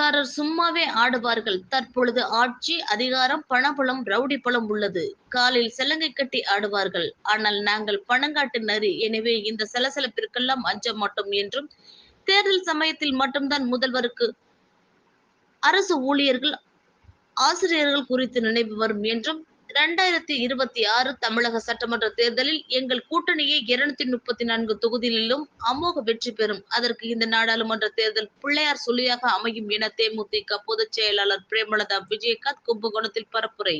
கட்சிக்காரர் சும்மாவே ஆடுவார்கள். தற்பொழுது ஆட்சி அதிகாரம் பணபலம் ரவுடி பலம் உள்ளது. காலில் சிலங்கை கட்டி ஆடுவார்கள். ஆனால் நாங்கள் பணங்காட்டு நரி எனவே இந்த சலசலப்பிற்கெல்லாம் அஞ்ச மாட்டோம் என்றும் தேர்தல் சமயத்தில் மட்டும்தான் முதல்வருக்கு அரசு ஊழியர்கள் ஆசிரியர்கள் குறித்து நினைவு வரும் என்றும் இரண்டாயிரத்தி இருபத்தி ஆறு தமிழக சட்டமன்ற தேர்தலில் எங்கள் கூட்டணியை இருநூத்தி முப்பத்தி நான்கு தொகுதிகளிலும் அமோக வெற்றி பெறும். அதற்கு இந்த நாடாளுமன்ற தேர்தல் பிள்ளையார் சொல்லியாக அமையும் என தேமுதிக பொதுச் செயலாளர் பிரேமலதா விஜயகாந்த் கும்பகோணத்தில் பரப்புரை.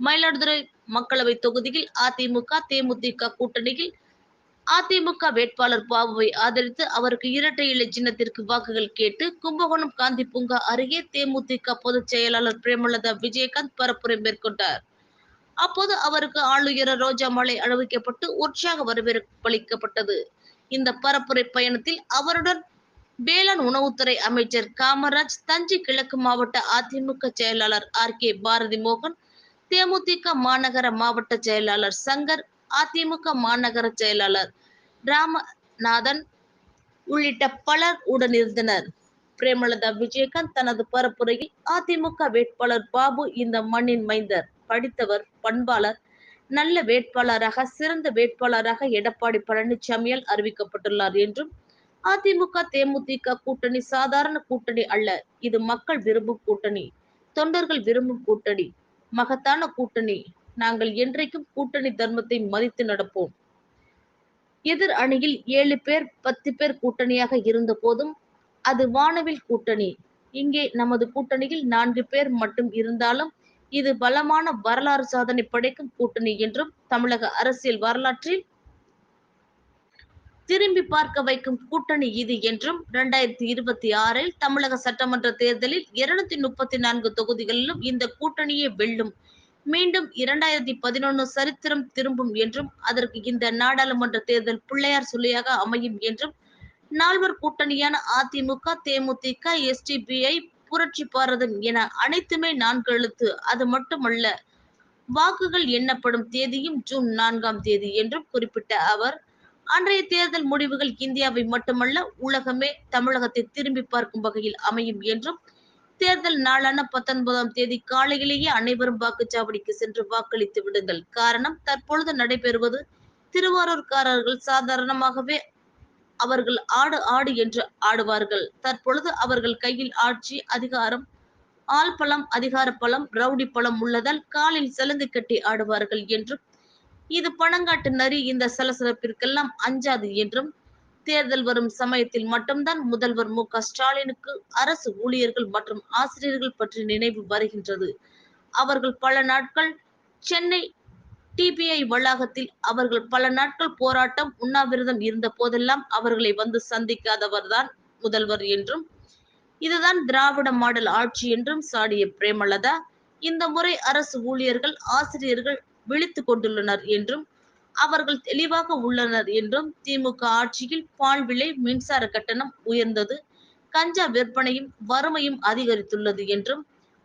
மயிலாடுதுறை மக்களவை தொகுதியில் அதிமுக தேமுதிக கூட்டணியில் அதிமுக வேட்பாளர் பாபுவை ஆதரித்து அவருக்கு இரட்டை இலை சின்னத்திற்கு வாக்குகள் கேட்டு கும்பகோணம் காந்தி பூங்கா அருகே தேமுதிக பொதுச் செயலாளர் பிரேமலதா விஜயகாந்த் பரப்புரை மேற்கொண்டார். அப்போது அவருக்கு ஆளுயர ரோஜா மாலை அணிவிக்கப்பட்டு உற்சாக வரவேற்பளிக்கப்பட்டது. இந்த பரப்புரை பயணத்தில் அவருடன் வேளாண் உணவுத்துறை அமைச்சர் காமராஜ் தஞ்சை கிழக்கு மாவட்ட அதிமுக செயலாளர் ஆர் கே பாரதி மோகன் தேமுதிக மாநகர மாவட்ட செயலாளர் சங்கர் அதிமுக மாநகர செயலாளர் ராமநாதன் உள்ளிட்ட பலர் உடனிருந்தனர் பிரேமலதா விஜயகாந்த் தனது பரப்புரையில் அதிமுக வேட்பாளர் பாபு இந்த மண்ணின் மைந்தர் படித்தவர் பண்பாளர் நல்ல வேட்பாளராக சிறந்த வேட்பாளராக எடப்பாடி பழனிசாமியால் அறிவிக்கப்பட்டுள்ளார் என்றும் அதிமுக தேமுதிக கூட்டணி சாதாரண கூட்டணி அல்ல இது மக்கள் விரும்பும் கூட்டணி தொண்டர்கள் விரும்பும் கூட்டணி மகத்தான கூட்டணி நாங்கள் என்றைக்கும் கூட்டணி தர்மத்தை மதித்து நடப்போம். எதிர் அணியில் ஏழு பேர் பத்து பேர் கூட்டணியாக இருந்த போதும் அது வானவில் கூட்டணி. இங்கே நமது கூட்டணியில் நான்கு பேர் மட்டும் இருந்தாலும் இது பலமான வரலாறு சாதனை படைக்கும் கூட்டணி என்றும் தமிழக அரசியல் வரலாற்றில் திரும்பி பார்க்க வைக்கும் கூட்டணி இது என்றும் இரண்டாயிரத்தி இருபத்தி ஆறில் தமிழக சட்டமன்ற தேர்தலில் இருநூத்தி முப்பத்தி நான்கு தொகுதிகளிலும் இந்த கூட்டணியே வெல்லும் மீண்டும் இரண்டாயிரத்தி பதினொன்னு சரித்திரம் திரும்பும் என்றும் அதற்கு இந்த நாடாளுமன்ற தேர்தல் பிள்ளையார் சொல்லியாக அமையும் என்றும் நால்வர் கூட்டணியான அதிமுக தேமுதிக எஸ்டிபிஐ புரட்சி பாரதம் என அனைத்துமே நான்கு எழுத்து. அது மட்டுமல்ல வாக்குகள் எண்ணப்படும் தேதியும் ஜூன் நான்காம் தேதி என்றும் குறிப்பிட்ட அவர் அன்றைய தேர்தல் முடிவுகள் இந்தியாவை மட்டுமல்ல உலகமே தமிழகத்தை திரும்பி பார்க்கும் வகையில் அமையும் என்றும் தேர்தல் நாளான பத்தொன்பதாம் தேதி காலையிலேயே அனைவரும் வாக்குச்சாவடிக்கு சென்று வாக்களித்து விடுங்கள். காரணம் தற்பொழுது நடைபெறுவது திருவாரூர்காரர்கள் சாதாரணமாகவே அவர்கள் ஆடு ஆடு என்று ஆடுவார்கள். தற்பொழுது அவர்கள் கையில் ஆட்சி அதிகாரம் ஆள் பலம் அதிகார பழம் ரவுடி பழம் உள்ளதால் காலில் சலங்கு கட்டி ஆடுவார்கள் என்றும் இது பணங்காட்டு நரி இந்த சலசலப்பிற்கெல்லாம் அஞ்சாது என்றும் தேர்தல் வரும் சமயத்தில் மட்டும்தான் முதல்வர் மு க ஸ்டாலினுக்கு அரசு ஊழியர்கள் மற்றும் ஆசிரியர்கள் பற்றி நினைவு வருகின்றது. அவர்கள் பல நாட்கள் சென்னை டிபிஐ வளாகத்தில் அவர்கள் பல நாட்கள் போராட்டம் உண்ணாவிரதம் இருந்த போதெல்லாம் அவர்களை வந்து சந்திக்காதவர்தான் முதல்வர் என்றும் இதுதான் திராவிட மாடல் ஆட்சி என்றும் சாடிய பிரேமலதா. இந்த முறை அரசு ஊழியர்கள் ஆசிரியர்கள் விழித்துக் கொண்டுள்ளனர் என்றும் அவர்கள் தெளிவாக உள்ளனர் என்றும் திமுக ஆட்சியில் பால் விலை மின்சார கட்டணம் உயர்ந்தது. கஞ்சா விற்பனையும் வறுமையும் அதிகரித்துள்ளது என்றும்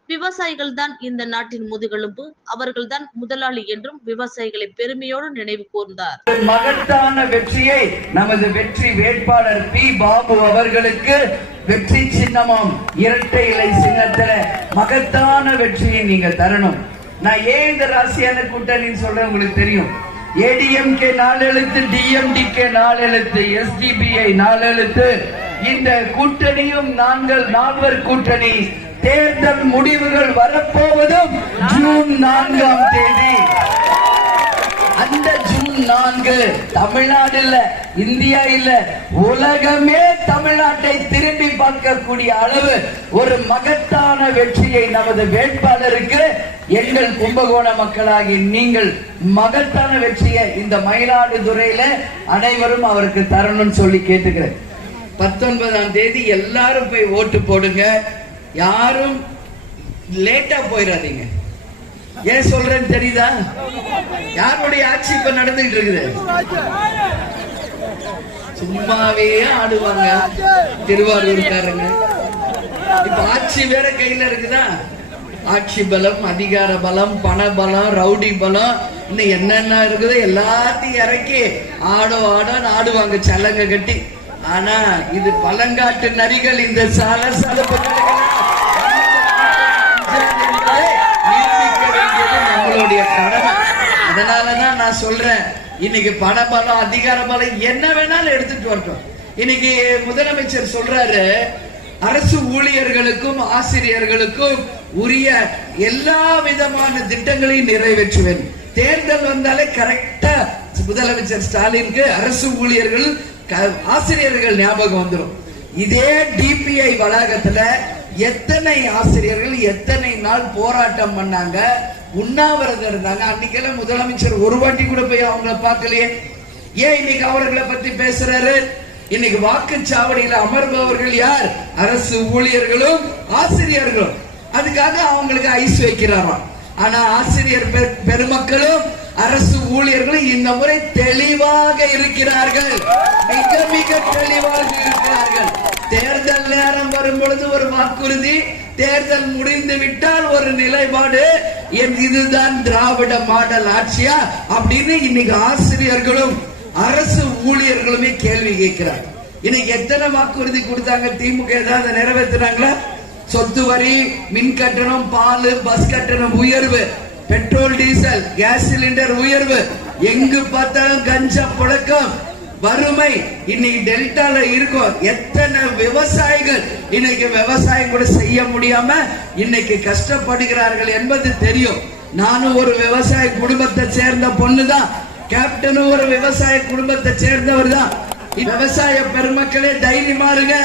விவசாயிகள் தான் இந்த நாட்டின் முதுகெலும்பு. அவர்கள்தான் முதலாளி என்றும் விவசாயிகளை பெருமையோடு நினைவு கூர்ந்தார். மகத்தான வெற்றியை நமது வெற்றி வேட்பாளர் பி. பாபு அவர்களுக்கு வெற்றி சின்னமாம் இரட்டை இலை சின்னத்துல மகத்தான வெற்றியை நீங்க தரணும். நான் ஏன் இந்த ராசியான கூட்டணின்னு சொல்றேன் உங்களுக்கு தெரியும். ஏடிஎம்கே நாலு எழுத்து டிஎம்டிகே நாலு எழுத்து எஸ்டிபிஐ நாலு எழுத்து இந்த கூட்டணியும் நாங்கள் நால்வர் கூட்டணி. தேர்தல் முடிவுகள் வரப்போவதும் ஜூன் நான்காம் தேதி. அந்த ஜூன் நான்கு தமிழ்நாடு இல்ல இந்தியா இல்ல உலகமே தமிழ்நாட்டை திரும்பி பார்க்கக்கூடிய அளவு ஒரு மகத்தான வெற்றியை நமது வேட்பாளருக்கு எங்கள் கும்பகோண மக்களாகி நீங்கள் மகத்தான வெற்றியை இந்த மயிலாடுதுறையில அனைவரும் அவருக்கு தரணும்னு சொல்லி கேட்டுக்கிறேன். பத்தொன்பதாம் தேதி எல்லாரும் போய் ஓட்டு போடுங்க. யாரும் லேட்டா போயிடாதீங்க ஏன் சொல்றேன்னு தெரியுதா? யாருடைய ஆட்சி இப்ப நடந்துட்டு இருக்குது? சும்மாவே ஆடுவாங்க. திருவாரூர்காரங்க. இப்ப ஆட்சி வேற கையில இருக்குதா? ஆட்சி பலம் அதிகார பலம் பண பலம் ரவுடி பலம் இன்னும் என்னென்ன இருக்குதோ எல்லாத்தையும் இறக்கி ஆடோ ஆடோன்னு ஆடுவாங்க சலங்க கட்டி. ஆனா இது பழங்காட்டு நரிகள் இந்த சால நிரூபிக்க நான் சொல்றேன். இன்னைக்கு பண பலம் அதிகார பலம் என்ன வேணாலும் எடுத்துட்டு வரட்டும். இன்னைக்கு முதலமைச்சர் சொல்றாரு அரசு ஊழியர்களுக்கும் ஆசிரியர்களுக்கும் உரிய எல்லா விதமான திட்டங்களையும் நிறைவேற்றுவேன். தேர்தல் வந்தாலே கரெக்டா முதலமைச்சர் ஸ்டாலினுக்கு அரசு ஊழியர்கள் க- ஆசிரியர்கள் ஞாபகம் வந்துடும் இதே டிபிஐ வளாகத்துல எத்தனை ஆசிரியர்கள் எத்தனை நாள் போராட்டம் பண்ணாங்க உண்ணாவிரதம் இருந்தாங்க அன்னைக்கெல்லாம் முதலமைச்சர் ஒரு வாட்டி கூட போய் அவங்கள பார்க்கலையே. ஏன் இன்னைக்கு அவர்களை பத்தி பேசுறாரு? இன்னைக்கு வாக்குச்சாவடியில அமர்பவர்கள் யார்? அரசு ஊழியர்களும் ஆசிரியர்களும். அதுக்காக அவங்களுக்கு ஐஸ் வைக்கிறாராம். ஆனா ஆசிரியர் பெரு- பெருமக்களும் அரசு ஊழியர்களும் இந்த முறை தெளிவாக இருக்கிறார்கள். மிக மிக தெளிவாக இருக்கிறார்கள். தேர்தல் நேரம் வரும் பொழுது ஒரு வாக்குறுதி. தேர்தல் முடிந்து விட்டால் ஒரு நிலைப்பாடு. என் இதுதான் திராவிட மாடல் ஆட்சியா அப்படின்னு இன்னைக்கு ஆசிரியர்களும் அரசு ஊழியர்களுமே கேள்வி கேட்கிறாங்க. இன்னைக்கு எத்தனை வாக்குறுதி கொடுத்தாங்க? திமுக ஏதாவது நிறைவேற்றினாங்களா சொத்து வரி மின் கட்டணம் பால் பஸ் கட்டணம் உயர்வு பெட்ரோல் டீசல் கேஸ் சிலிண்டர் உயர்வு. எங்கு பார்த்தாலும் கஞ்சா புழக்கம். வறுமை இன்னைக்கு டெல்டால இருக்கும். எத்தனை விவசாயிகள் இன்னைக்கு விவசாயம் கூட செய்ய முடியாம இன்னைக்கு கஷ்டப்படுகிறார்கள் என்பது தெரியும். நானும் ஒரு விவசாய குடும்பத்தை சேர்ந்த பொண்ணுதான். கேப்டனும் ஒரு விவசாய குடும்பத்தை சேர்ந்தவர் தான் விவசாய பெருமக்களே தைரியமா இருங்க.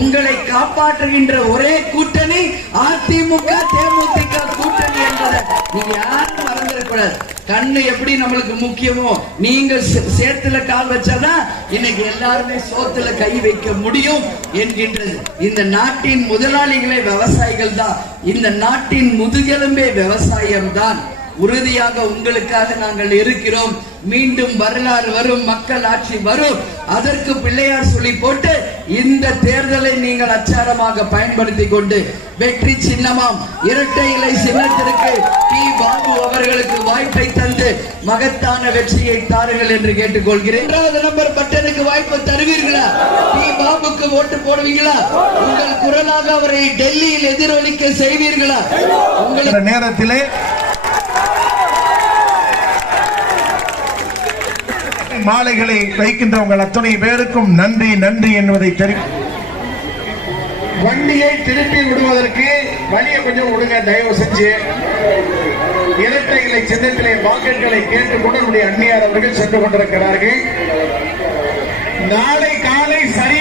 உங்களை காப்பாற்றுகின்ற ஒரே கூட்டணி அதிமுக தேமுதிக கூட்டணி என்பதை நீங்க யாரும் மறந்துடக்கூடாது. கண்ணு எப்படி நம்மளுக்கு முக்கியமோ நீங்க சே- சேத்துல கால் வச்சாதான் இன்னைக்கு எல்லாருமே சோத்துல கை வைக்க முடியும் என்கின்றது. இந்த நாட்டின் முதலாளிகளே விவசாயிகள் தான் இந்த நாட்டின் முதுகெலும்பே விவசாயம் தான் உறுதியாக உங்களுக்காக நாங்கள் இருக்கிறோம். மீண்டும் வரலாறு வரும் மக்கள் ஆட்சி வரும். அதற்கு பிள்ளையார் சொல்லி போட்டு இந்த தேர்தலை நீங்கள் அச்சாரமாக பயன்படுத்திக் கொண்டு வெற்றி சின்னமாம். இரட்டை இலை சின்னத்திற்கு பி. பாபு அவர்களுக்கு வாய்ப்பை தந்து மகத்தான வெற்றியை தாருங்கள் என்று கேட்டுக்கொள்கிறேன். இரண்டாவது நம்பர் பட்டனுக்கு வாய்ப்பு தருவீர்களா? பி. பாபுக்கு ஓட்டு போடுவீங்களா? உங்கள் குரலாக அவரை டெல்லியில் எதிரொலிக்க செய்வீர்களா? இந்த நேரத்திலே மாலைகளை வைக்கின்ற உங்கள் அத்தனை பேருக்கும் நன்றி நன்றி என்பதை தெரி வண்டியை திருப்பி விடுவதற்கு வழியை கொஞ்சம் விடுங்க தயவு செஞ்சு. இரட்டை இலை சின்னத்திலே வாக்குகளை கேட்டுக்கொண்டு நம்முடைய அந்நியார் அவர்கள் சென்று கொண்டிருக்கிறார்கள். நாளை காலை சரி